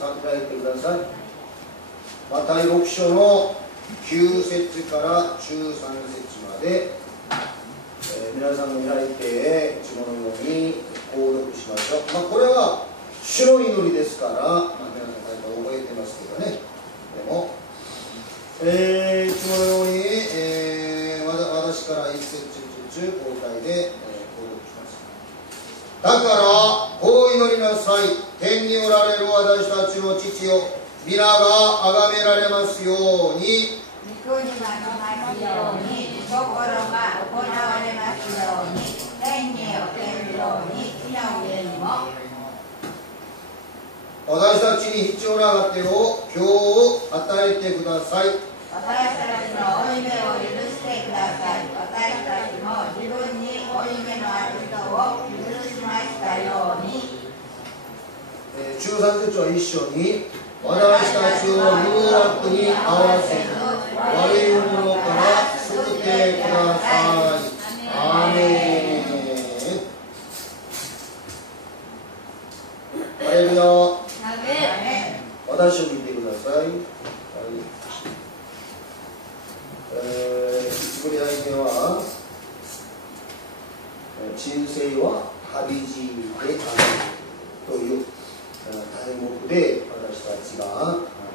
開いてください。マタイ6章の9節から13節まで、皆さんの開いていつものように購読しましょう。これは主の祈りですから、皆さん覚えてますけどね。でも、いつものように、私から1節ずつ交代で、購読します。だからこう祈りなさい。天におられる私たちの父よ、皆が崇められますように。御国がのますように、心が行われますように、天におけるように、地の上にも。私たちに必要な糧を今日与えてください。私たちの負い目を許してください。私たちも自分に負い目のある人を許しましたように。13節は一緒に、私たちを誘惑に合わせず、悪いものから救ってください。アーメン。ハレルヤ。私を見てください。一振り相手は、鎮静は旅路であるという題目で、私たちが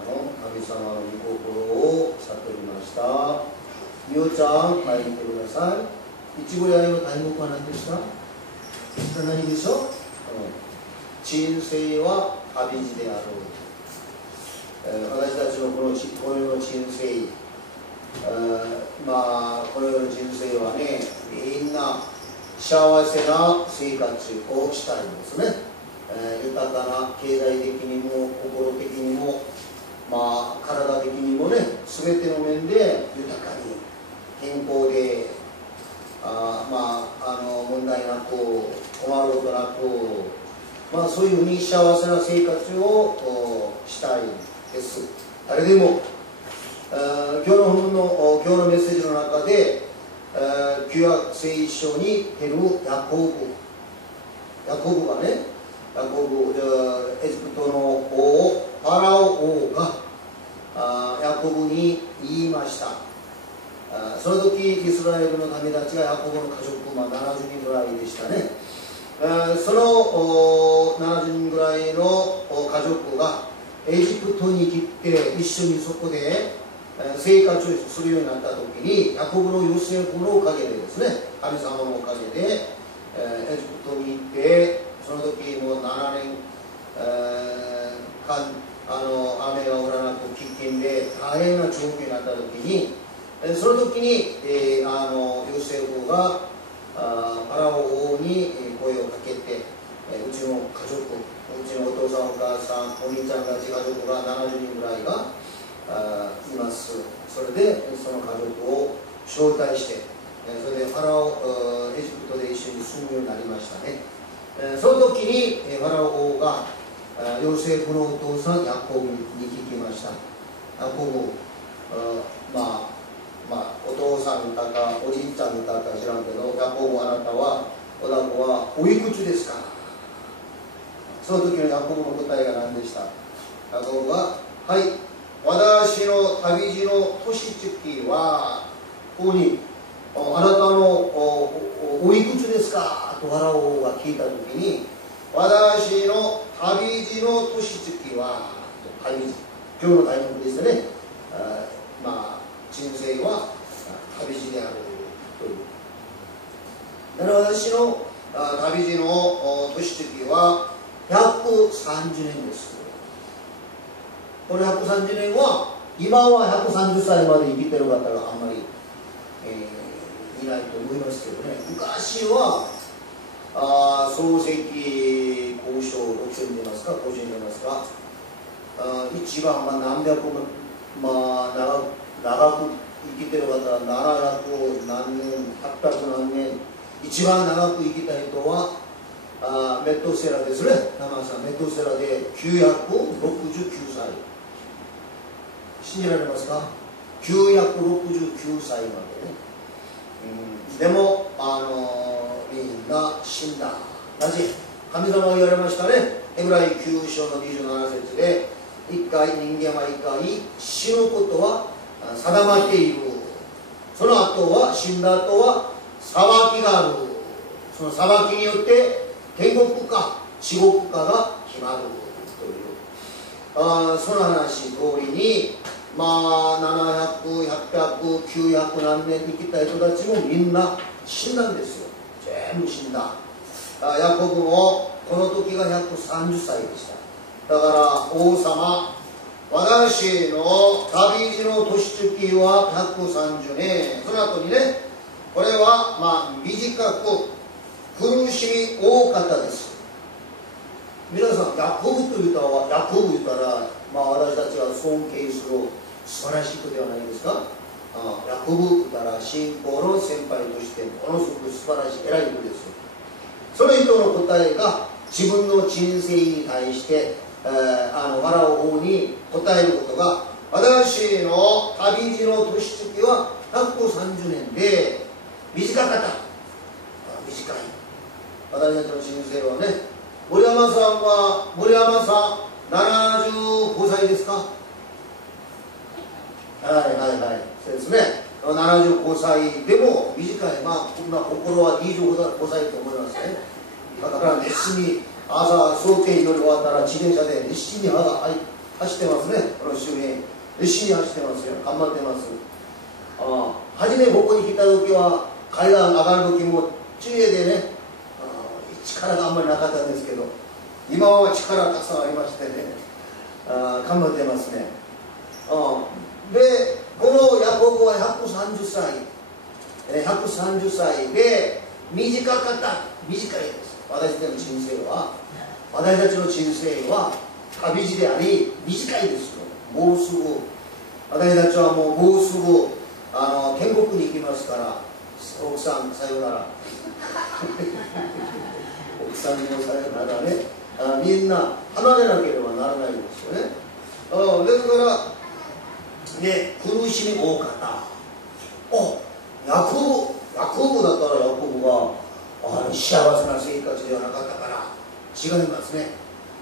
神様の御心を悟りました。みおちゃん、書いてください。一振り合いの題目は何でした？何でしょう？鎮静は旅路である。私たちのこの世の人生、この世の人生はね、みんな幸せな生活をしたいんですね。豊かな経済的にも心的にも、体的にもね、全ての面で豊かに健康で問題なく困ることなく、そういうふうに幸せな生活をしたいです。誰でも今日のメッセージの中で、旧約聖書に出るヤコブがね、エジプトの王ファラオ王がヤコブに言いました。その時イスラエルの民たちがヤコブの家族、70人ぐらいでしたね。その70人ぐらいの家族がエジプトに来て一緒にそこで生活をするようになった時に、ヤコブのヨセフのおかげでですね、神様のおかげでエジプトに行って、その時もう7年間雨が降らなく飢饉で大変な状況になった時に、その時にヨセフがファラオ王に声をかけて、うちの家族、うちのお父さんお母さんお兄ちゃんたち家族が70人ぐらいがいます。それでその家族を招待して、それでファラオエジプトで一緒に住むようになりましたね。その時にファラオ王がヨセフのお父さんヤコブに聞きました。ヤコブ、お父さんだかおじいちゃんだか知らんけど、ヤコブ、あなたはおだこはおいくつですか？その時のヤコブの答えが何でした？ヤコブが、はい、私の旅路の年月はここにあなたの おいくつですかとファラオが聞いた時に、私の旅路の年月は、旅路、今日の題目ですね、人生は旅路であるという。だから私の旅路の年月は130年です。この130年は、今は130歳まで生きてる方があんまり、いないと思いますけどね。昔は漱石交渉6選出ますか、5選出ますか、一番何百長く生きてる方は700何年、800何年、一番長く生きた人はメトセラですね。生さん、メトセラで969歳。信じられますか？ 969歳までね。でもみんな死んだ。なぜ？神様が言われましたね。ヘブライ9章の27節で、一回人間は一回死ぬことは定まっている。その後は、死んだ後は裁きがある。その裁きによって天国か地獄かが決まるという、その話通りに、700、800、900何年生きた人たちもみんな死んだんですよ。全部死んだ。ヤコブもこの時が130歳でした。だから王様、私の旅路の年月は130年。その後にね、これは短く苦しみ多かったです。皆さん、ヤコブと言ったら、私たちが尊敬する素晴らしい人ではないですか。ヤコブと言ったら信仰の先輩としてものすごく素晴らしい偉い人です。その人の答えが自分の人生に対してファラオ王に答えることが、私の旅路の年月は130年で短かった。短い。私たちの人生はね、森山さん75歳ですか。そうですね。75歳でも短い。心は25歳と思いますね。だから熱心に朝早慶祈り終わったら自転車で熱心に走ってますね。この周辺熱心に走ってますよ。頑張ってます。初めここに来た時は階段上がる時も中英でね、力があんまりなかったんですけど、今は力がたくさんありましてね、頑張ってますね。で、このヤコブは130歳で短かった。短いです。私たちの人生は旅路であり短いですよ。もうすぐ私たちはもうすぐ天国に行きますから。奥さんさよなら奥さんにもさよならね。みんな離れなければならないですよね。ですからね、苦しみ多かった。ヤコブだったらヤコブが幸せな生活ではなかったから違いますね。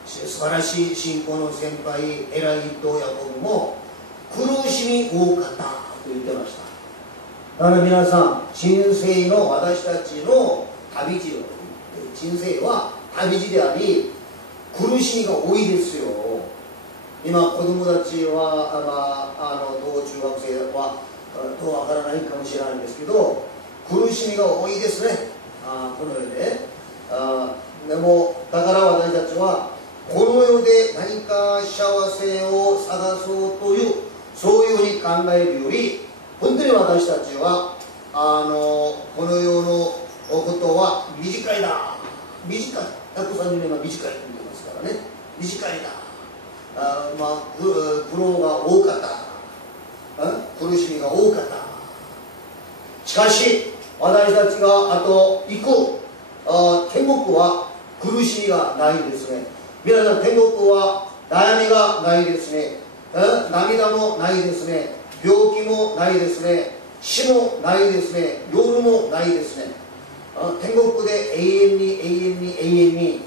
素晴らしい信仰の先輩、偉い人ヤコブも苦しみ多かったと言ってました。だから皆さん、人生の私たちの旅路、人生は旅路であり苦しみが多いですよ。今子供たちは中学生はどうわからないかもしれないんですけど、苦しみが多いですね。この世で。でもだから私たちはこの世で何か幸せを探そうという、そういうふうに考えるより、本当に私たちはこの世のことは短いだ。短い。130年は短いと言ってますからね。短いだ。苦労が多かった。苦しみが多かった。しかし私たちが行く天国は苦しみがないですね。皆さん、天国は悩みがないですね。涙もないですね。病気もないですね。死もないですね。夜もないですね。天国で永遠に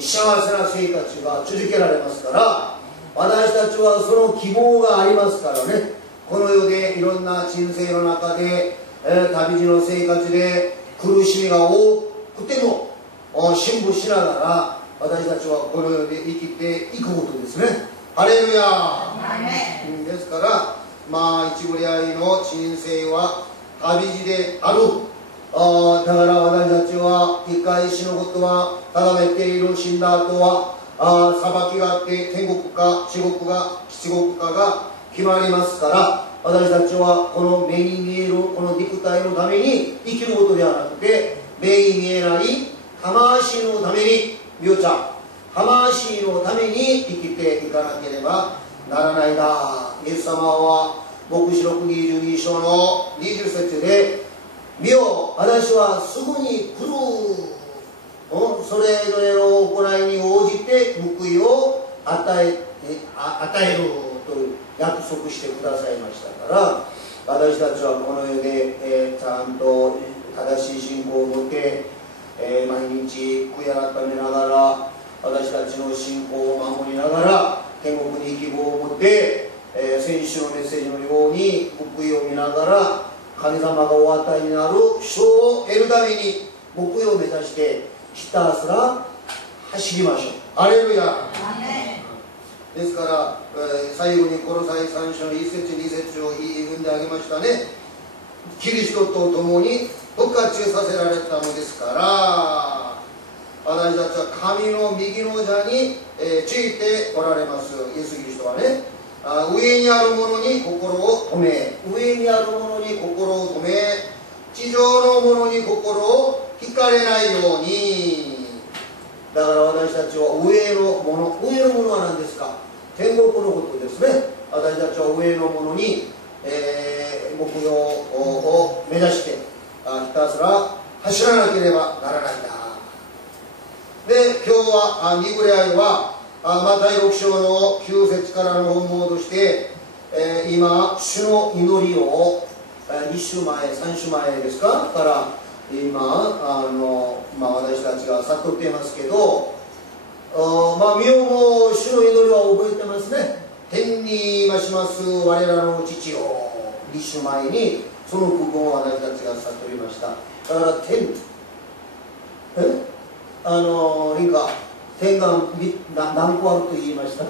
幸せな生活が続けられますから、私たちはその希望がありますからね。この世でいろんな人生の中で、旅路の生活で苦しみが多くても辛抱しながら私たちはこの世で生きていくことですね。ハレルヤ。ですから一部り合いの人生は旅路である。だから私たちは一回死のことは定めている。死んだ後は裁きがあって天国か地獄かが決まりますから、私たちはこの目に見えるこの肉体のために生きることではなくて、目に見えない魂のために、みおちゃん、魂のために生きていかなければならないだ。イエス様は黙示録22章の20節で、見よ、私はすぐに来る。それぞれの行いに応じて報いを与えると約束してくださいましたから、私たちはこの世で、ちゃんと正しい信仰を持って、毎日悔い改めながら私たちの信仰を守りながら天国に希望を持って、先週のメッセージのように報いを見ながら神様がお与えになる賞を得るために報いを目指してひたすら走りましょう。ハレルヤ。ですから、最後にコロサイ3章の1節2節を言うんであげましたね。キリストと共に復活させられたのですから、私たちは神の右の座についておられます。イエス・キリストはね、上にあるものに心を止め、上にあるものに心を止め、地上のものに心を惹かれないように。だから私たちは上のもの、上のものは何ですか？天国のことですね。私たちは上のものに、目標を目指してひたすら走らなければならないんだ。で、今日はニグレアイはマタイ6章の9節からの本望として、今主の祈りを2週前3週前ですかから今私たちが悟っていますけど、身をも主の祈りは覚えてますね。天に増します我らの父よ、2週前にその部分を私たちが悟りました。だから天リンカ天が何個あると言いました？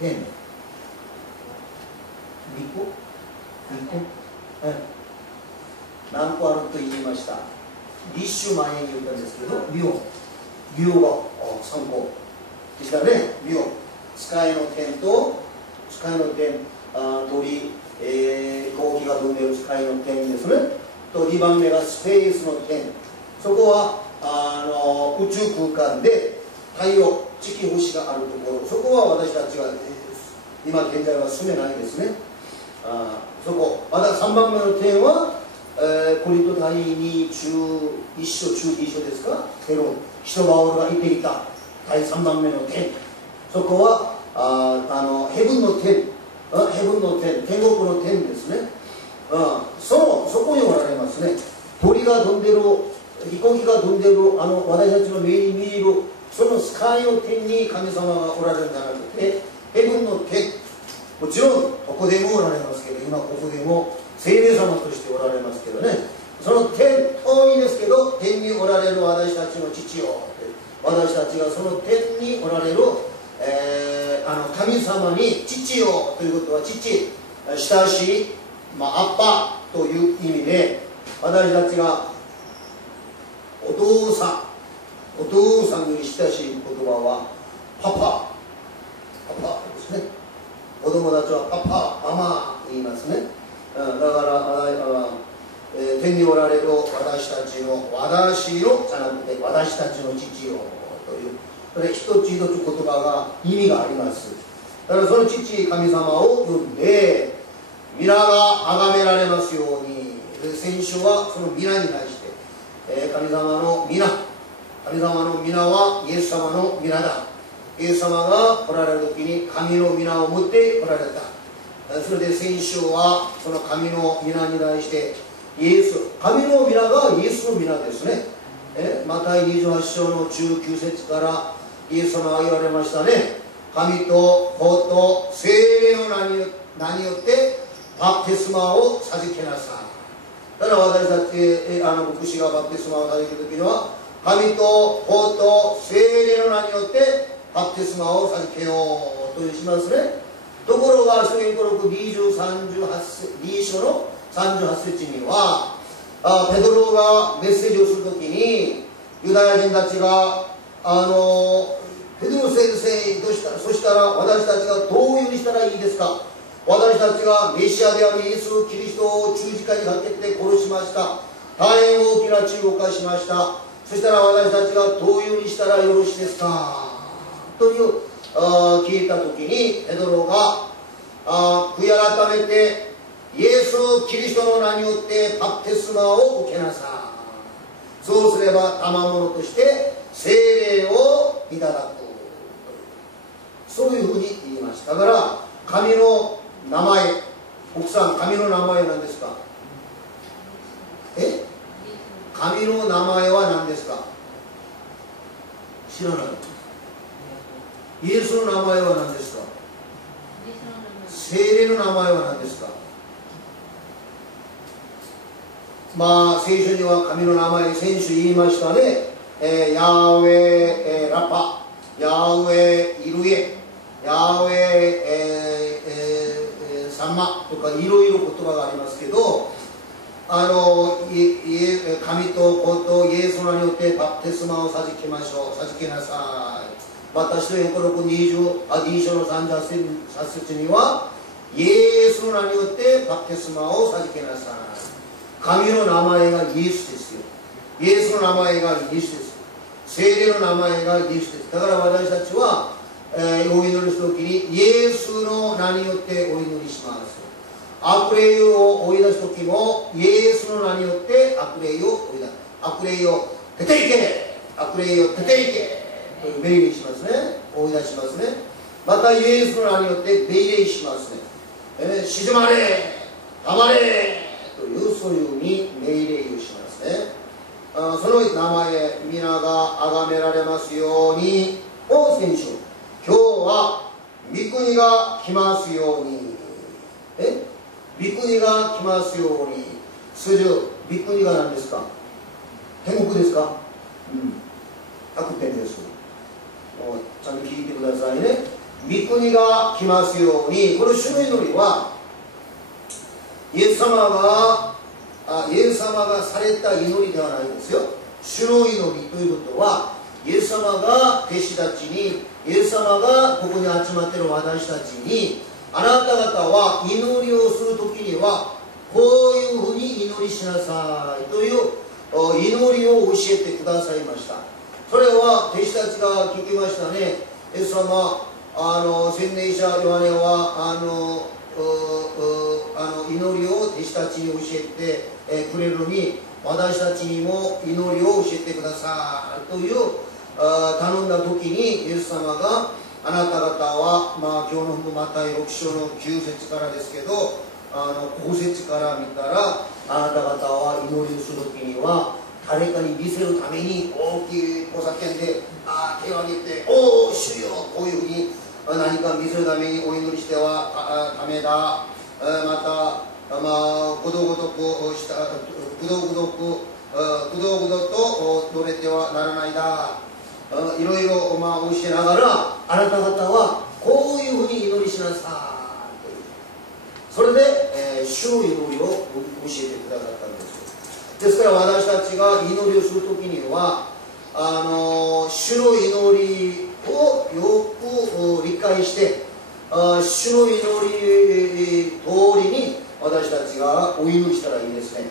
天2個何個あると言いました？立週前に言ったんですけど、竜が3個でしたね。竜使いの天と使いの天、鳥、飛行機が飛んでいる使いの天ですね。と2番目がスペースの天、そこは宇宙空間で太陽、月、星があるところ、そこは私たちは今現在は住めないですね。そこまた3番目の点は、コリント第2中1章中2章ですか、テロ人バオルが言っていた第3番目の点、そこはヘブンの点、ヘブンの点、天国の点ですね。そこにおられますね。鳥が飛んでる、飛行機が飛んでる、私たちの目に見えるそのスカイの天に神様がおられるんじゃなくて、ヘブンの天、もちろんどこでもおられますけど、今ここでも聖霊様としておられますけどね、その天、遠いですけど天におられる私たちの父よ、私たちがその天におられる、神様に父よということは父、親しい、アッパという意味で、私たちがお父さんに親しい言葉はパパですね。子供たちはパパ、ママと言いますね。だから天におられる私たちの、私よじゃなくて私たちの父よという、それ一つ一つ言葉が意味があります。だからその父神様を呼んで皆が崇められますように。先週はその皆に対して、神様の皆はイエス様の皆だ。イエス様が来られる時に神の皆を持って来られた。それで先週はその神の皆に対して神の皆がイエスの皆ですね。マタイ28章の19節からイエス様が言われましたね。神と子と聖霊の名によってバプテスマを授けなさい。だから私たち牧師がバプテスマを授ける時には、神と子と聖霊の名によってバプテスマを授けようとしますね。ところが主言語録2章の38節には、ペドロがメッセージをするときにユダヤ人たちがペドロ先生どうしたら、そしたら私たちがどういうふうにしたらいいですか。私たちがメシアであるイエス・キリストを十字架にかけて殺しました。大変大きな罪を犯しました。そしたら私たちがどういうふうにしたらよろしいですかという聞いたときに、ペドロが悔い改めてイエス・キリストの名によってバプテスマを受けなさい。そうすれば賜物として聖霊をいただく、そういうふうに言いました。だから神の名前、奥さん、神の名前は何ですか？神の名前は何ですか？知らない。イエスの名前は何ですか？聖霊の名前は何ですか？まあ聖書には神の名前、先週言いましたね。ヤーウェイ、ラパ、ヤーウェイ、イルエ、ヤーウェイ、サンマとかいろいろ言葉がありますけど、神と子とイエスの名によってバプテスマを授けましょう。授けなさい。私と横6、2章の38節には、イエスの名によってバプテスマを授けなさい。神の名前がイエスですよ。イエスの名前がイエスです。聖霊の名前がイエスです。だから私たちは、お祈りするときにイエスの名によってお祈りします。悪霊を追い出すときもイエスの名によって悪霊を追い出す。悪霊を出ていけ、悪霊を出ていけという命令しますね。追い出しますね。またイエスの名によって命令しますね。静まれ、黙れというそういうふうに命令をしますね。その名前皆が崇められますように。を選手、今日は御国が来ますように。御国が来ますように。通常御国が何ですか？天国ですか？100点です。もうちゃんと聞いてくださいね。御国が来ますように。この主の祈りはイエス様がされた祈りではないですよ。主の祈りということは、イエス様が弟子たちに、イエス様がここに集まっている私たちに、あなた方は祈りをするときにはこういうふうに祈りしなさいという祈りを教えてくださいました。それは弟子たちが聞きましたね。イエス様、洗礼者ヨハネは祈りを弟子たちに教えてくれるのに、私たちにも祈りを教えてくださいという頼んだ時に、イエス様があなた方は、今日のマタイ6章の9節からですけど、5節から見たら、あなた方は祈りをする時には誰かに見せるために大きいお叫んで手を挙げて、おお主よ、こういうふうに何か見せるためにお祈りしてはダメだ。またくどくどとどれてはならないだ。いろいろ教えながら、あなた方はこういうふうに祈りしなさいという、それで、主の祈りを教えてくださったんです。ですから私たちが祈りをするときには、主の祈りをよく理解して、主の祈り通りに私たちがお祈りしたらいいですね。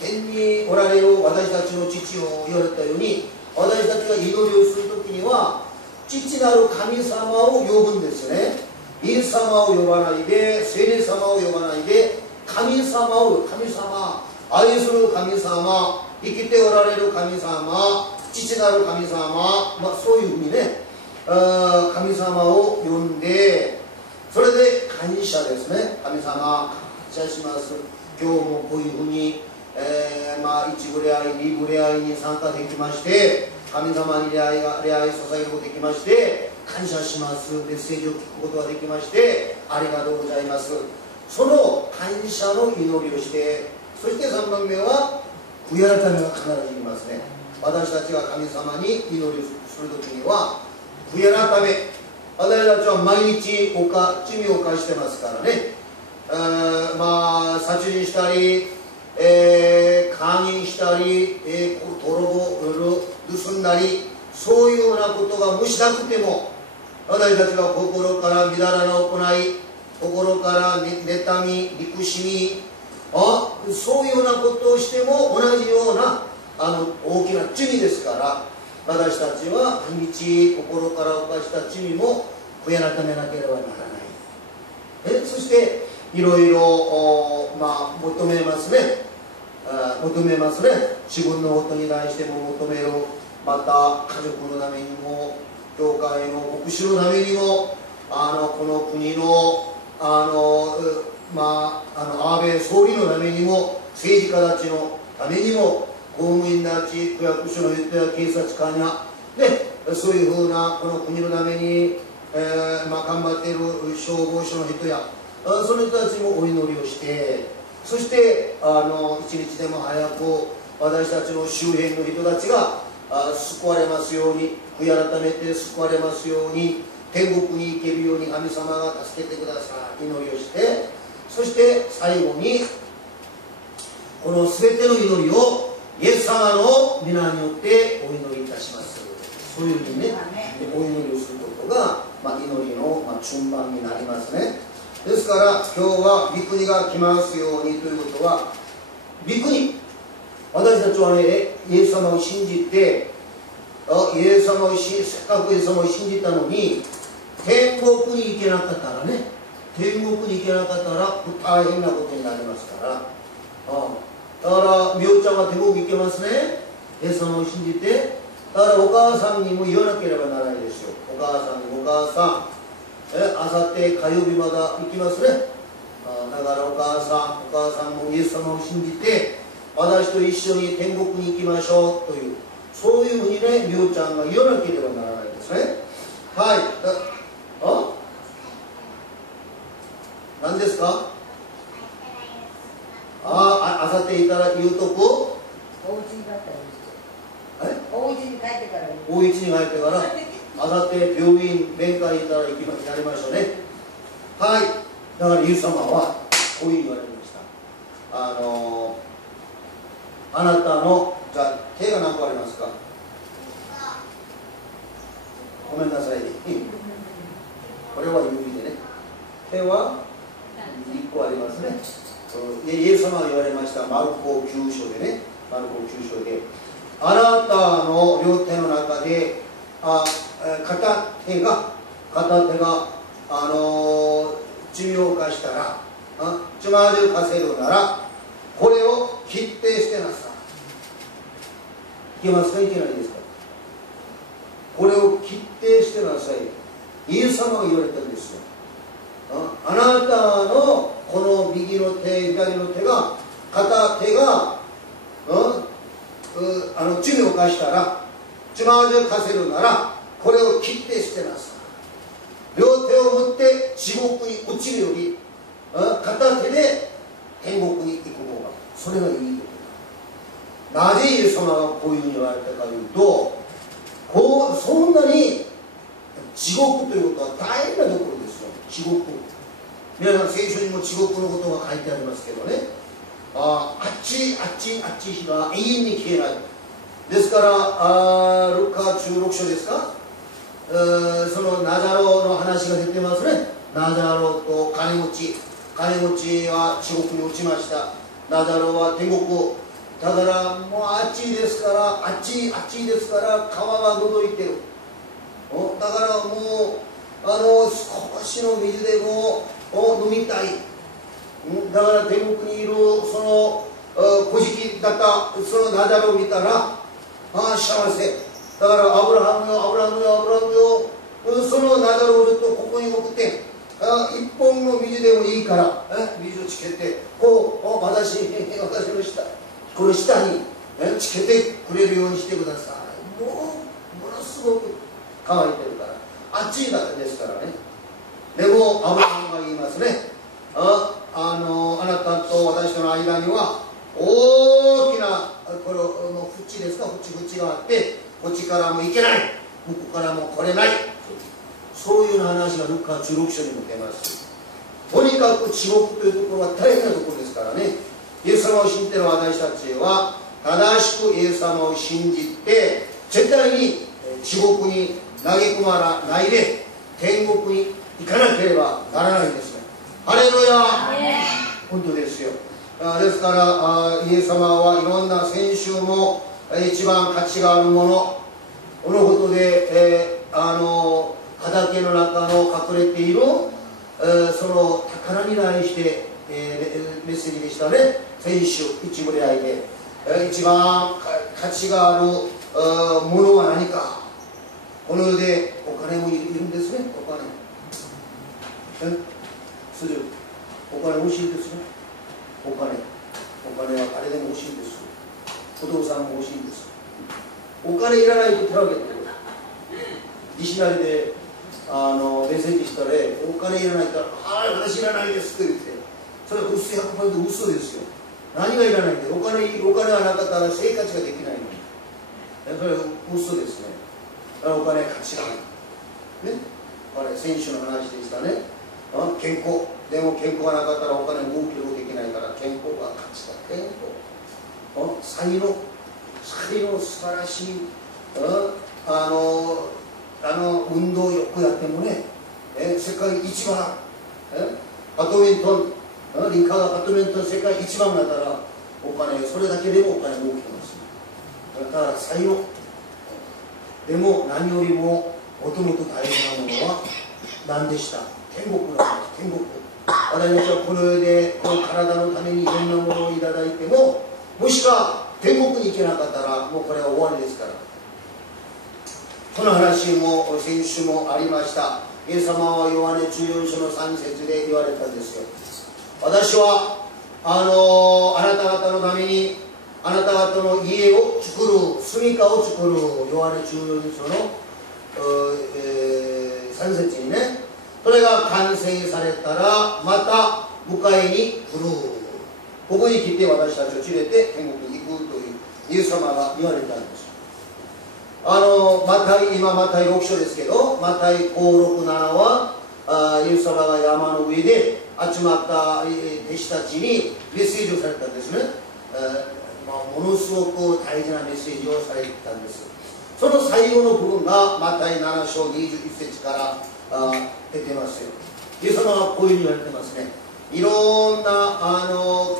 天におられる私たちの父を言われたように、私たちが祈りをするときには父なる神様を呼ぶんですね。イエス様を呼ばないで、聖霊様を呼ばないで、神様を、神様、愛する神様、生きておられる神様、父なる神様、そういうふうにね、神様を呼んで、それで感謝ですね。神様感謝します。今日もこういうふうに一部礼拝、二部礼拝に参加できまして、神様に礼拝捧げることができまして、感謝します。メッセージを聞くことができまして、ありがとうございます。その感謝の祈りをして、そして3番目は、悔い改めが必ず言いますね。私たちが神様に祈りをするときには、悔い改め、私たちは毎日罪を犯してますからね。殺人したり、姦淫したり、盗んだり、そういうようなことがもしなくても、私たちが心からみだらな行い、心から妬み、憎しみ、そういうようなことをしても同じような大きな罪ですから、私たちは毎日心から犯した罪も悔い改めなければならない。そしていろいろ求めますね。自分のことに対しても求める。また家族のためにも、教会の牧師のためにも、この国の安倍総理のためにも、政治家たちのためにも、公務員たち、区役所の人や警察官や、そういうふうなこの国のために頑張っている消防署の人やその人たちもお祈りをして、そして一日でも早く私たちの周辺の人たちが救われますように、悔い改めて救われますように、天国に行けるように神様が助けてください、祈りをして、そして最後にこの全ての祈りをイエス様の皆によってお祈りいたします。そういうふうにね、お祈りをすることが、祈りの順番になりますね。ですから今日は御国が来ますようにということは、御国、私たちはね、イエス様を信じて、せっかくイエス様を信じたのに天国に行けなかったらね、天国に行けなかったら大変なことになりますから、だからみおちゃんは天国行けますね、イエス様を信じて。だからお母さんにも言わなければならないですよ。お母さんに、お母さんあさって火曜日まだ行きますね。だからお母さんもイエス様を信じて私と一緒に天国に行きましょうという、そういうふうにね、みおちゃんが言わなければならないですね。はい。何ですか？あさっていたら言うとこ、お家に帰ったらお家に帰ってから、お家に帰ってからあさって病院面会にいたらやりましょうね。はい。だからイエス様はこういう言われました。あなたの、じゃあ手が何個ありますか？ごめんなさい。これは指でね。手は1個ありますね。イエス様が言われました。マルコ9章でね、マルコ9章で、あなたの両手の中で片手が罪を犯したら、つまり犯せるならこれを切って捨てなさい。いけますか？いけないですか？これを切って捨てなさい。イエス様が言われたんですよ。あなたのこの右の手、左の手が、片手が罪を犯したら、つまずかせるならこれを切って捨てなさい。両手を持って地獄に落ちるより片手で天国に行く方がそれがいいことだ。なぜイエス様がこういうふうに言われたかというと、そんなに地獄ということは大変なところですよ。地獄、皆さん聖書にも地獄のことが書いてありますけどね、あっち日が永遠に消えない。ですからルカ16章ですか、そのナザロの話が出てますね。ナザロと金持ちは地獄に落ちました。ナザロは天国。だからもう暑いですから川が届いてる。だからもう少しの水でも飲みたい。だから天国にいるその小じだったそのナザロを見たら幸せ。だからアブラハムよそのナザロをずっとここに送って一本の水でもいいから水をつけて私の下この下につけてくれるようにしてください。ものすごく乾いてるから暑いですからね。でもアブラハムが言いますね。あなたと私との間には大きなこれの縁ですか、縁があってこっちからも行けない、向こうからも来れない、そういう話がルカ16章にも出ます。とにかく地獄というところは大変なところですからね。イエス様を信じている私たちは正しくイエス様を信じて絶対に地獄に投げ込まないで天国に行かなければならないんですよ。ハレルヤ、本当ですよ。ですからイエス様はいろんな先週も一番価値があるものこのことで、畑の中の隠れている、その宝に対して、メッセージでしたね。先週一部であいて、一番価値があるものは何か。この世でお金もいるんですね。お金お金欲しいですね。お金は誰でも欲しいんです。不動産も欲しいんです。お金いらないと手を挙げて、西成でメッセージしたら、お金いらないから、私いらないですと言って、それは嘘100%嘘ですよ。何がいらないんで、お金がなかったら生活ができないのに。それは嘘ですね。お金価値がある。ね、先週の話でしたね。健康。でも健康がなかったらお金儲けるできないから、健康が価値だ。健康。才能素晴らしい。運動よくやってもね、世界一番、バドミントン、理科がバドミントン世界一番だったら、お金、それだけでもお金儲けてます。だから才能。でも何よりももともと大事なものは何でした？天国なんです。天国。私たちはこれでこの体のためにいろんなものをいただいても、もしか天国に行けなかったらもうこれは終わりですから。この話も先週もありました。イエス様はヨハネ14章の3節で言われたんですよ。私はあなた方のためにあなた方の家を作る、住みかを作る。ヨハネ14章の、3節にね、それが完成されたらまた迎えに来る。ここに来て私たちを連れて天国に行くというイエス様が言われたんです。今マタイ6章ですけど、マタイ5、6、7はイエス様が山の上で集まった弟子たちにメッセージをされたんですね。ものすごく大事なメッセージをされてたんです。その最後の部分がマタイ7章21節から出てますよ。イエス様はこういうふうに言われてますね。いろんな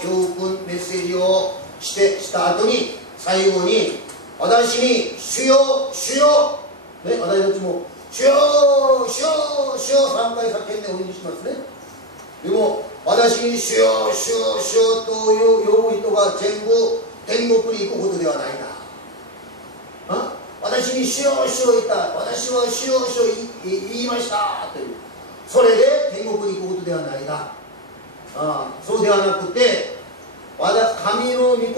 教訓メッセージをした後に最後に私に主よ主よ、ね、私たちも主よ主よ主よ3回叫んでお祈りしますね。でも私に主よ主よ主よと呼ぶ人が全部天国に行くことではないな。私に主よ主よ言った、私は主よ主よ言いましたという、それで天国に行くことではないな。そうではなくて、神の御心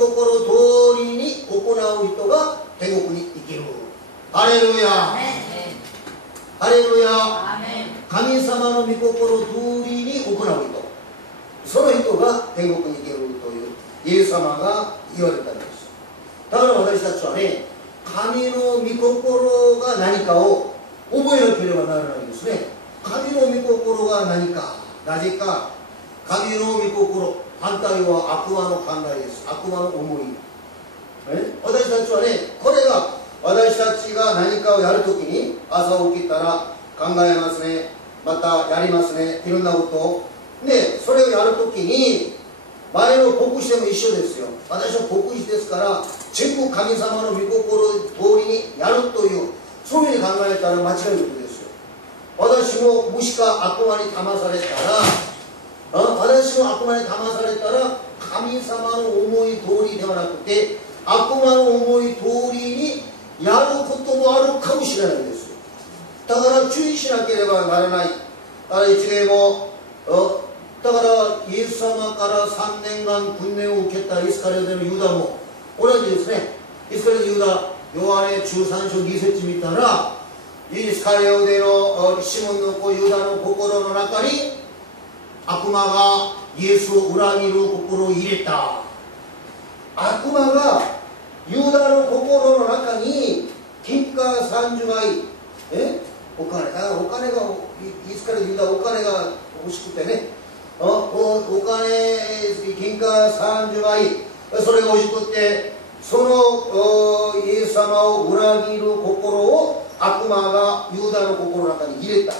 通りに行う人が天国に行ける。ハレルヤ、ハレルヤ。神様の御心通りに行う人、その人が天国に行けるというイエス様が言われたんです。だから私たちはね、神の御心が何かを覚えなければならないんですね。神の御心が何か、なぜか神の御心、反対は悪魔の考えです。悪魔の思い。私たちはね、これが私たちが何かをやるときに朝起きたら考えますね、またやりますね、いろんなことを。で、それをやるときに前の牧師でも一緒ですよ。私は牧師ですから全部神様の御心通りにやるという、そういうふうに考えたら間違いことですよ。私ももしか悪魔に騙されたら、私も悪魔に騙されたら神様の思い通りではなくて悪魔の思い通りにやることもあるかもしれないんですよ。だから注意しなければならない。一例もだからイエス様から3年間訓練を受けたイスカリオテのユダも同じですね。イスカリオテユダ、ヨハネ13章2節見たら、イスカリオテのシモンの子ユダの心の中に悪魔がイエスを裏切る心を入れた。悪魔がユダの心の中に金貨30倍、お金、だからお金が、イスカリオテユダはお金が欲しくてね、お金、金貨30倍、それが欲しくて、そのイエス様を裏切る心を悪魔がユダの心の中に入れた。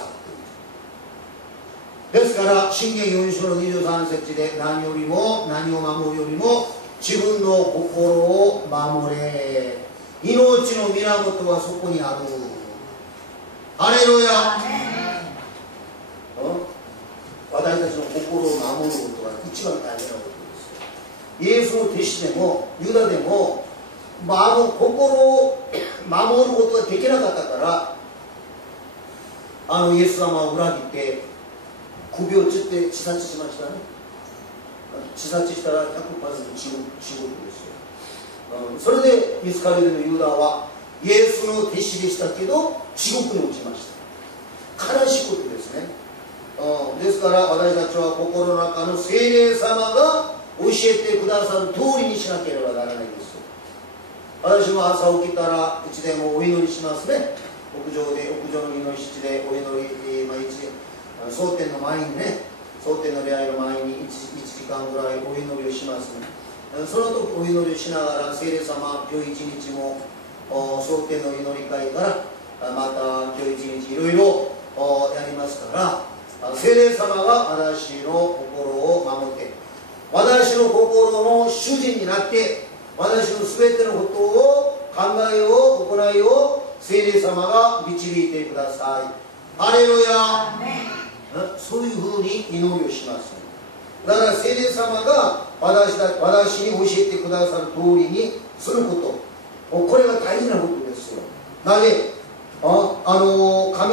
ですから箴言4章の23節で、何を守るよりも自分の心を守れ、命の源はそこにある。ハレルヤ。私たちの心を守ることが一番大事なことです。イエスの弟子でもユダでも、心を守ることができなかったから、イエス様を裏切って首をつって自殺しましたね。自殺したら 100% 地獄ですよ。それでイスカリオテのユダはイエスの弟子でしたけど地獄に落ちました。悲しいことですね。ですから私たちは心の中の聖霊様が教えてくださる通りにしなければならないんです。私も朝起きたらいつでもお祈りしますね。屋上の祈り室でお祈り、蒼天の前にね、蒼天の礼拝の前に 1時間ぐらいお祈りをしますね。その時お祈りをしながら聖霊様、今日一日も蒼天の祈り会からまた今日一日いろいろやりますから、聖霊様が私の心を守って私の心の主人になって私の全てのことを考えを行いを聖霊様が導いてください。ハレルヤ。そういうふうに祈りをします。だから聖霊様が私に教えてくださる通りにすること、これが大事なことですよ。なぜ神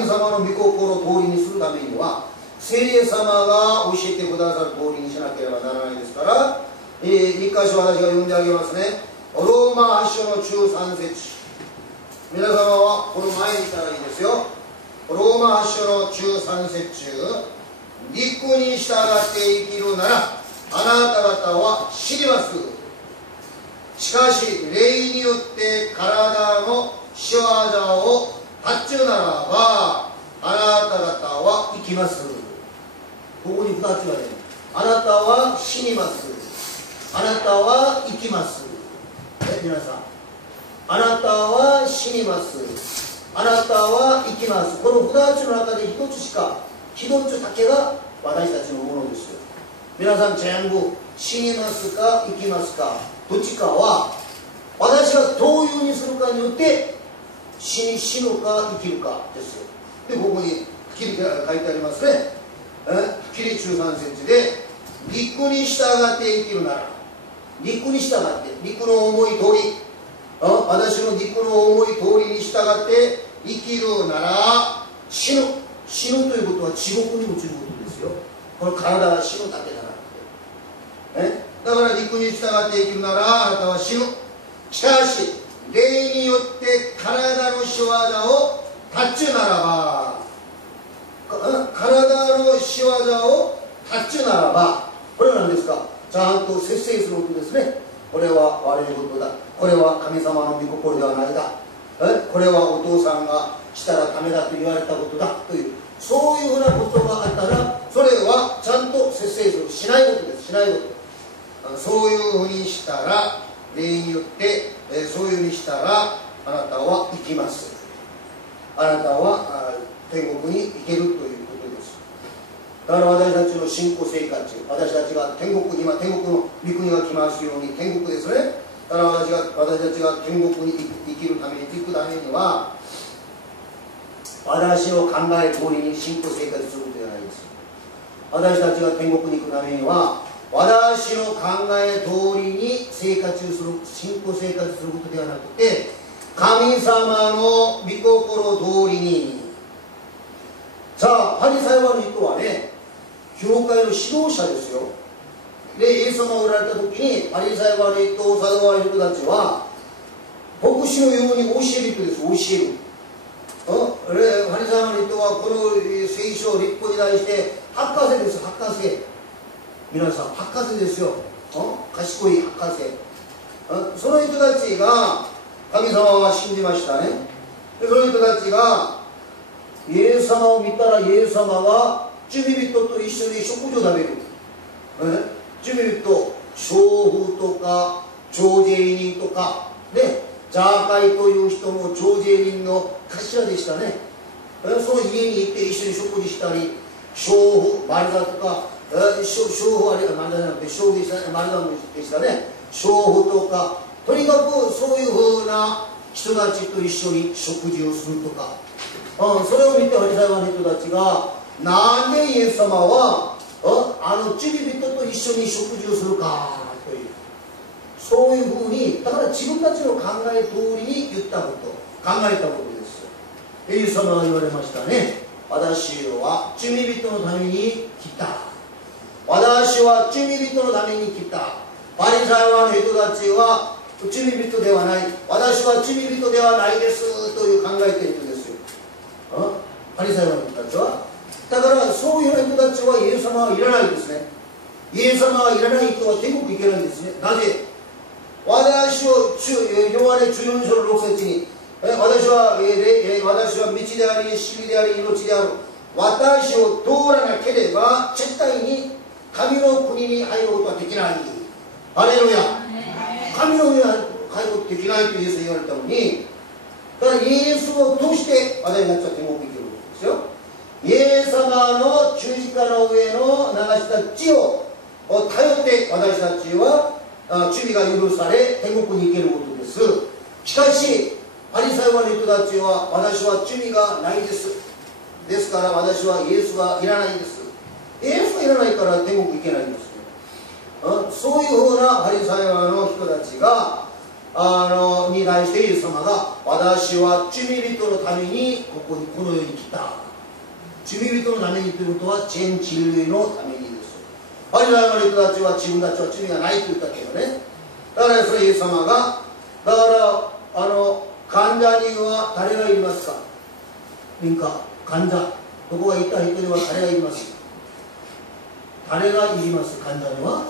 様の御心を通りにするためには聖霊様が教えてくださる通りにしなければならないですから、一箇所私が読んであげますね。ローマ8章の13節、皆様はこの前にいたらいいですよ。ローマ8章の13節中、肉に従って生きるならあなた方は死にます。しかし霊によって体の仕業を発注ならばあなた方は生きます。ここに2つが出る。あなたは死にます。あなたは生きます。皆さん、あなたは死にます。あなたは生きます。この2つの中で1つだけが私たちのものですよ。皆さん全部死にますか生きますか、どっちかは私がどういうふうにするかによって死ぬか生きるかですよ。でここにはっきり書いてありますね。はっきり13節で肉に従って生きるなら、肉に従って肉の思い通り、私の肉の思い通りに従って生きるなら死ぬということは地獄に落ちることですよ。この体が死ぬだけじゃなくて、だから肉に従って生きるならあなたは死ぬ。しかし霊によって体の仕業を立ちならば、体の仕業を立ちならば、これは何ですか。ちゃんと節制することですね。これは悪いことだ、これは神様の御心ではないだ、これはお父さんがしたらダメだと言われたことだという、そういうふうなことがあったらそれはちゃんと節制する、しないことです。しないこと。そういうふうにしたら、霊によってそういうふうにしたらあなたは生きます。あなたは天国に行けるということです。だから私たちの信仰生活、私たちが天国に、今天国の御国が来ますように、天国ですね。だから私たちが天国に生きるために、行くためには私の考え通りに信仰生活することじゃないです。私たちが天国に行くためには私の考え通りに生活する、信仰生活することではなくて、神様の御心通りに。さあパリサイ派の人はね、教会の指導者ですよ。でイエス様がおられた時にパリサイ派の人、サドカイの人たちは牧師のように教える人です。教える。パリサイ派の人はこの聖書立法に対して博士です。博士、皆さん博士ですよ。賢い博士。その人たちが神様は信じましたね。でその人たちがイエス様を見たら、イエス様が罪人と一緒に食事を食べる。罪人、娼婦とか徴税人とかね、ザーカイという人も徴税人の頭でしたね。その家に行って一緒に食事したり、娼婦、マルダとか、娼婦はマルダじゃなくて娼婦でしたね、マルダでしたね。娼婦とか、とにかくそういうふうな人たちと一緒に食事をするとか、それを見てパリサイ派の人たちが、なんでイエス様は罪人と一緒に食事をするかという、そういうふうに、だから自分たちの考え通りに言ったこと、考えたことです。イエス様が言われましたね。私は罪人のために来た。私は罪人のために来た。パリサイ派の人たちは罪人ではない、私は罪人ではないですという考えているんですよ。パリサイ人たちは。だからそういう人たちはイエス様はいらないですね。イエス様はいらない人は天国行けないんですね。なぜ？私をヨハネ14章の6節に私は道であり真理であり命である。私を通らなければ絶対に神の国に入ることはできない。ハレルヤ。神の国に入ることはできないとイエスに言われたのに、だからイエスを通して私たちは天国に行けるわけですよ。イエス様の十字架の上の流した血を頼って私たちは罪が許され天国に行けることです。しかしパリサイ派の人たちは私は罪がないです。ですから私はイエスはいらないです。イエスはいらないから天国行けないんですよ。そういうふうなパリサイ派の人たちがに対してイエス様が私は罪人のためにこの世に来た。罪人のためにということは全人類のためにです。パリサイ派の人たちは自分たちは罪がないと言ったけどね。だからそれイエス様がだから患者には誰がいますか？患者ここがいた人には誰がいます？誰がいります？患者には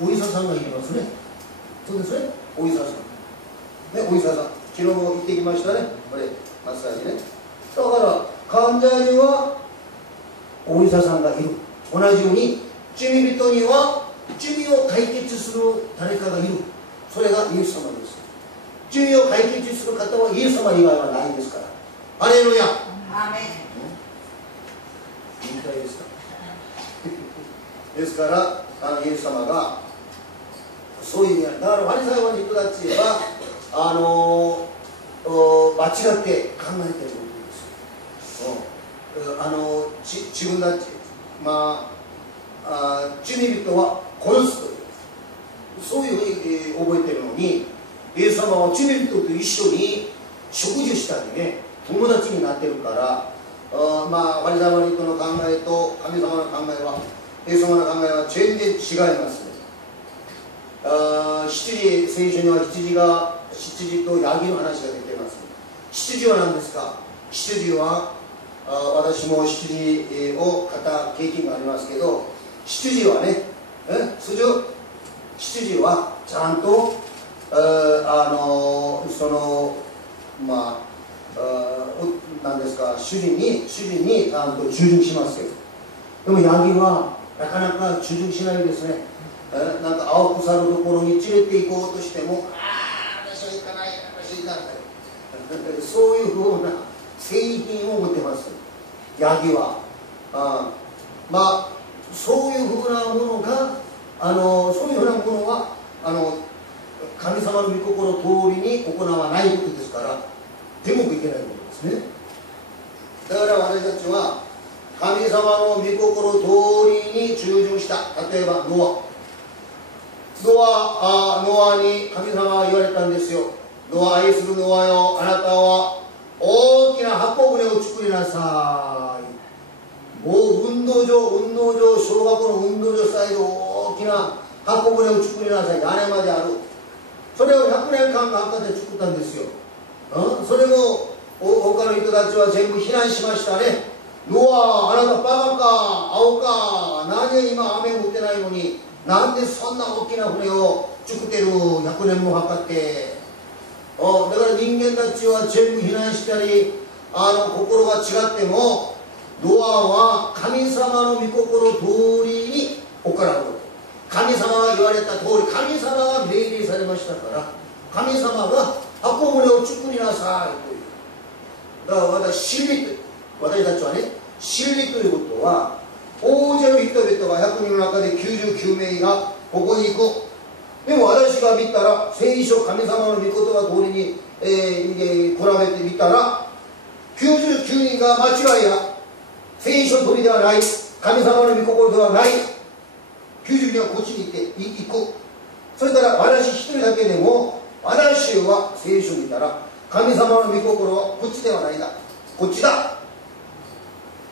お医者さんがいりますね。そうですね、お医者さんね、お医者さん昨日も行ってきましたね、これマッサージね。だから患者にはお医者さんがいる。同じように罪人には罪を解決する誰かがいる。それがイエス様です。罪を解決する方はイエス様以外はないですから。ハレルヤ。アーメン。言いたいですか？ですからイエス様がそういう意味だからパリサイ派の人たちは間違って考えていることです。自分たち罪人は殺すというそういうふうに覚えているのに、イエス様は罪人と一緒に食事したりね友達になってるから、パリサイ派の人の考えと神様の考えはイエス様の考えは全然違いますね。聖書には羊とヤギの話が出てます。羊は何ですか？羊は私も羊を飼った経験がありますけど、羊はね羊はちゃんと何ですか主人にちゃんと従順しますけど、でもヤギはなかなか従順しないですね。なんか青草のところに連れて行こうとしても私は行かない私は行かないそういうふうな製品を持ってますヤギは。そういうふうなものがそういうふうなものは神様の御心通りに行わないことですから天国行けないことですね。だから私たちは神様の御心通りに従順した。例えばノアに神様は言われたんですよ。愛するノアよ、あなたは大きな箱舟を作りなさい。もう運動場小学校の運動場サイド大きな箱舟を作りなさい。屋根まである。それを100年間かかって作ったんですよ。それも他の人たちは全部非難しましたね。ノア、あなたバカか青か、なぜ今雨降ってないのになんでそんな大きな船を作ってる。100年もかかって。だから人間たちは全部非難したり心が違ってもノアは神様の御心通りに行うこと。神様が言われた通り神様が命令されましたから神様が箱舟を作りなさいという。だから私たちはね真理ということは大勢の人々が100人の中で99名がここに行く。でも私が見たら聖書神様の御言葉通りに、比べてみたら99人が間違いや聖書通りではない神様の御心ではない。90人はこっちに行く。それから私一人だけでも私は聖書を見たら神様の御心はこっちではないだこっちだ。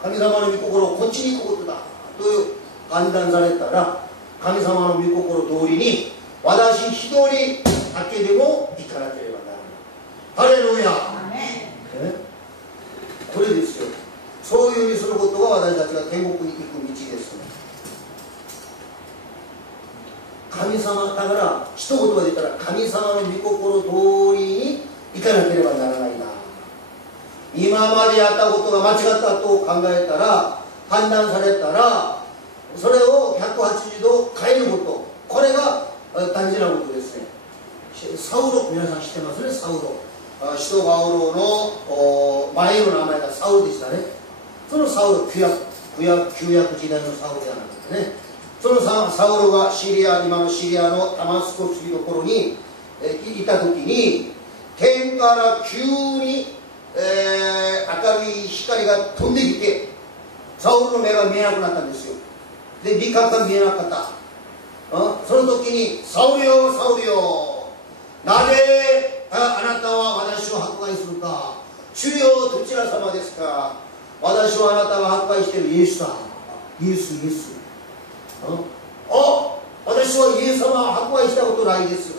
神様の御心をこっちに行くことだという判断されたら神様の御心通りに私一人だけでも行かなければならない。ハレルヤ。これですよ。そういうふうにすることが私たちが天国に行く道です。神様だから、一言で言ったら神様の御心通りに行かなければならないな。今までやったことが間違ったと考えたら、判断されたら、それを180度変えること、これが大事なことですね。サウロ、皆さん知ってますね。サウロ、使徒パウロの前の名前がサウルでしたね。そのサウル、旧約時代のサウルじゃなくてね、そのサウルが今のシリアのダマスコというところにいた時に、天から急に、明るい光が飛んできて、サウルの目が見えなくなったんですよ。で、味覚が見えなかった。その時に、サウルよ、サウルよ、なぜあなたは私を迫害するか。主よ、どちら様ですか。私はあなたが迫害しているイエスだ。イエス。私はイエス様を迫害したことないです。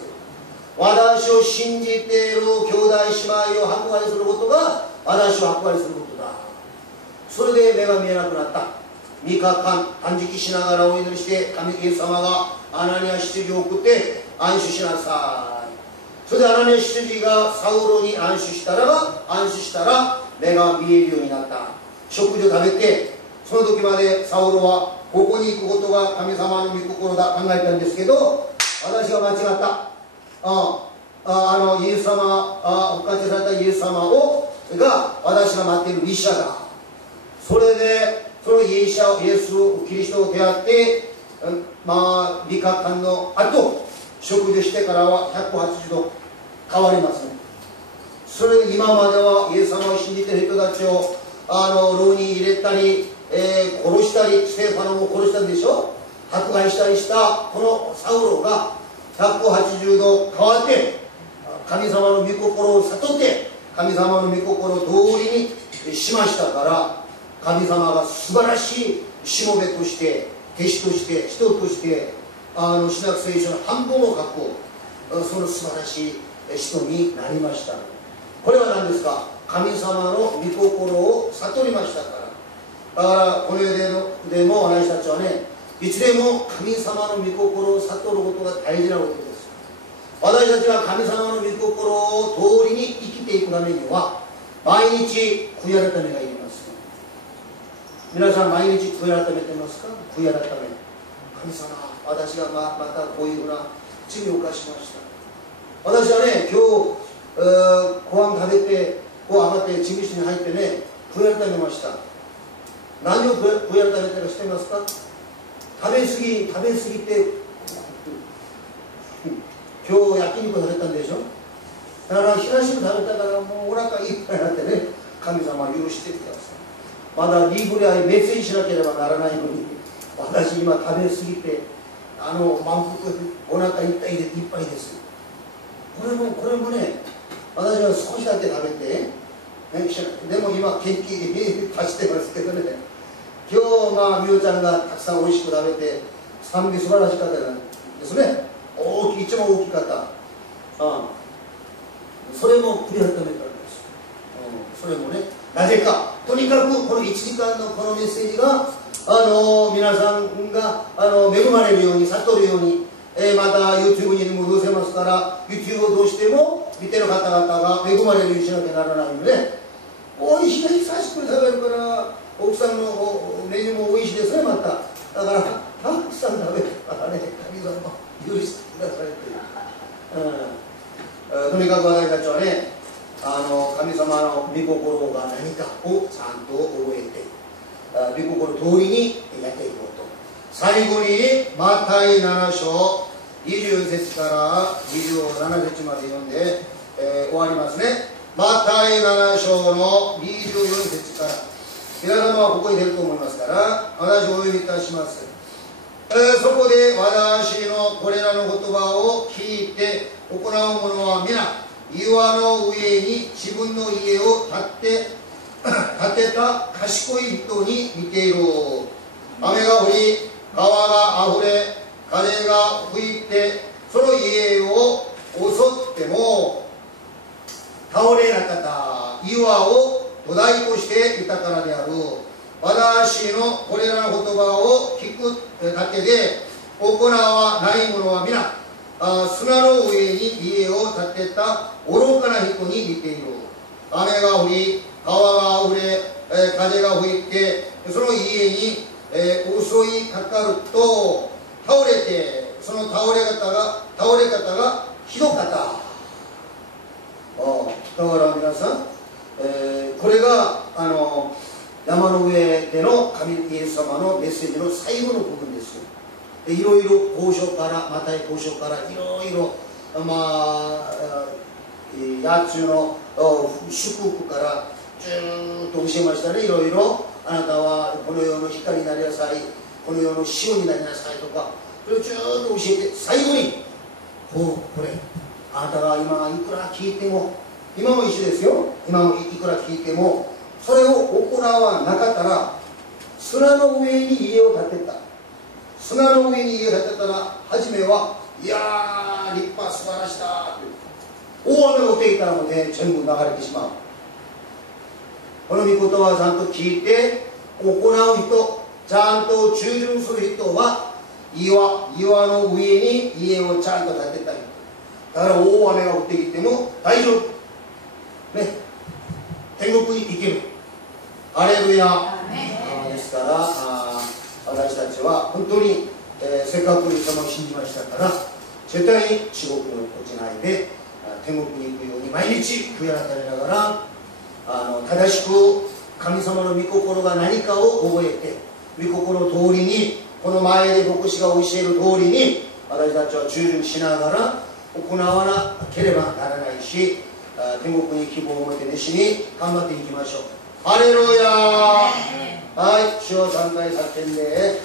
私を信じている兄弟姉妹を迫害することが私を迫害することだ。それで目が見えなくなった。3日間断食しながらお祈りして、神イエス様がアナニア執事を送って安守しなさい。それでアナニア執事がサウロに安守したら目が見えるようになった。食事を食べて、その時までサウロはここに行くことが神様の御心だ考えたんですけど、私が間違った。イエス様、復活されたイエス様が私が待っているミシャだ。それでそのイエスキリストを出会って、3日間の後食事してからは180度変わりますね。それで今まではイエス様を信じている人たちを牢に入れたり、殺したり、ステファノも殺したんでしょ、迫害したりしたこのサウロが180度変わって、神様の御心を悟って神様の御心通りにしましたから、神様が素晴らしいしもべとして、弟子として、人として、新約聖書の半分を書く、その素晴らしい人になりました。これは何ですか。神様の御心を悟りましたから。だからこの世でも私たちはね、いつでも神様の御心を悟ることが大事なことです。私たちは神様の御心を通りに生きていくためには、毎日悔い改めがいります。皆さん毎日悔い改めてますか。悔い改め、神様、私がまたこういうふうな罪を犯しました。私はね、今日ご飯食べてこう上がって事務所に入ってね、悔い改めました。何を悔い改めたか知ってますか。食べ過ぎて今日焼肉食べたんでしょ。だから冷やしく食べたからもうお腹いっぱいになってね、神様許してください。まだリブレアに滅意しなければならないのに、私今食べ過ぎて満腹、お腹いっぱいです。これもね、私は少しだけ食べて、でも今元気に足してますけどね、今日みおちゃんがたくさんおいしく食べて賛美素晴らしかったですね。一番大きかった。それも悔い改めたんです。それもね、なぜかとにかくこの1時間のこのメッセージが皆さんが恵まれるように、悟るように、また YouTube にも載せますから、 YouTube をどうしても見てる方々が恵まれるようにしなきゃならないので、おいしい、久しぶりに食べるから、奥さんのメニューもおいしいですね。まただからたくさん食べるからね、神様許してくださいとにかく私たちはね、神様の御心が何かをちゃんと覚えて、御心通りにやっていこうと。最後にマタイ7章20節から27節まで読んで、終わりますね。マタイ7章の24節から、皆様はここに出ると思いますから私をお読みいたします。そこで私のこれらの言葉を聞いて行う者は皆岩の上に自分の家を建てた賢い人に似ている。雨が降り、川があふれ、風が吹いてその家を襲っても倒れなかった。岩を土台としていたからである。私のこれらの言葉を聞くだけで行わない者は皆砂の上に家を建てた愚かな人に似ている。雨が降り、川が溢れ、風が吹いて、その家に、襲いかかると倒れて、その倒れ方がひどかった。だから皆さん、これが山の上での神イエス様のメッセージの最後の部分ですよ。いろいろ交渉からマタイ交渉からいろいろ野中の祝福からずーっと教えましたね。いろいろあなたはこの世の光になりなさい、この世の塩になりなさいとか、それをずーっと教えて、最後にこれあなたが今いくら聞いても、今も一緒ですよ、今もいくら聞いてもそれを行わなかったら砂の上に家を建てた。砂の上に家を建てたら初めはいやー立派素晴らしだ、大雨が降っていたらもうね全部流れてしまう。この御言葉をちゃんと聞いて行う人、ちゃんと従順する人は岩の上に家をちゃんと建てたり、だから大雨が降ってきても大丈夫ね、天国に行ける。ハレルヤ。ですから私たちは本当に、せっかくイエス様を信じましたから絶対に地獄に落ちないで天国に行くように毎日悔い改めながら正しく神様の御心が何かを覚えて、御心通りにこの前で牧師が教える通りに私たちは従順しながら行わなければならないし、天国に希望を持って熱心に頑張っていきましょう。ハレルヤ。はい、主を3回叫んで、